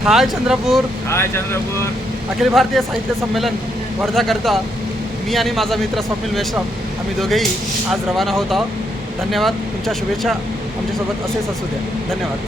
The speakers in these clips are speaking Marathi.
हाय चंद्रपूर. हाय चंद्रपूर. अखिल भारतीय साहित्य संमेलन वर्धाकरता. मी आणि माझा मित्र स्वप्नील मेश्राम आम्ही दोघेही आज रवाना होत आहोत. धन्यवाद. तुमच्या शुभेच्छा आमच्यासोबत असेच असू द्या. धन्यवाद.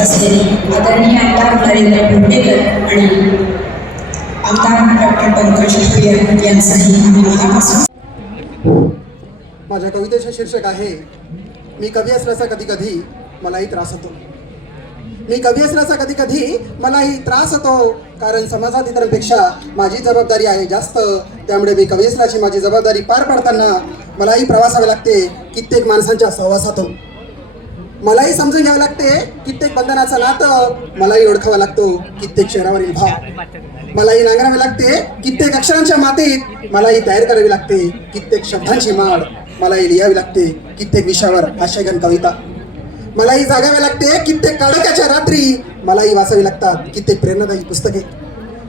उपस्थित असलेले आदरणीय आमदार नरेंद्र भोंडेकर आणि आमदार डॉक्टर पंकज यांचाही आम्ही मनापासून माझ्या कवितेचे शीर्षक आहे मी कवी असल्याचा कधी कधी मलाही त्रास होतो. मी कवी असल्याचा कधी कधी मलाही त्रास होतो कारण समाजात इतरांपेक्षा माझी जबाबदारी आहे जास्त. त्यामुळे मी कवी असल्याची माझी जबाबदारी पार पाडताना मलाही प्रवासावे लागते कित्येक माणसांच्या सहवासातून. मलाही समजून घ्यावे लागते. कित्येक बंधनाचं नातं मलाही ओळखावा लागतो. कित्येक शहरावरील भाव मलाही नांगरावे लागते. कित्येक अक्षरांच्या मातीत मलाही तयार करावी लागते. कित्येक शब्दांची माळ मलाही लिहावी लागते. कित्येक विषयावर आशयघन कविता मलाही जागावे लागते. कित्येक काळोख्याच्या रात्री मलाही वाचावी लागतात. कित्येक प्रेरणादायी पुस्तके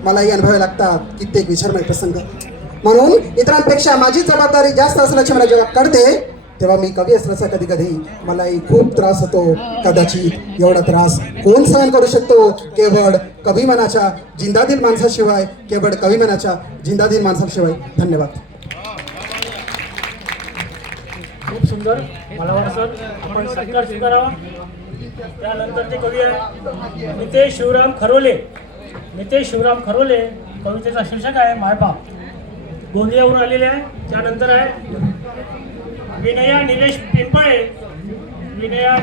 मलाही अनुभवावे लागतात. कित्येक विचारमय प्रसंग. म्हणून इतरांपेक्षा माझी जबाबदारी जास्त असल्याचे मला जेव्हा कळते तेव्हा मी कवी असल्याचा कधी कधी मलाही खूप त्रास होतो. कदाचित एवढा त्रास कोण सहन करू शकतो? केवळ कवी मनाच्या जिंदादिल माणसाशिवाय केवळ कवी मनाच्या जिंदादिल माणसाशिवाय. धन्यवाद. खूप सुंदर. मला वाटतं आपण सत्कार स्वीकारावा. त्यानंतर ते कवी आहे नितेश शिवराम खरोले. नितेश शिवराम खरोले कवितेचा शीर्षक आहे मायबाप. गोंदियावरून आलेले आहे. त्यानंतर आहे विनया निलेश पिंपळे. विनया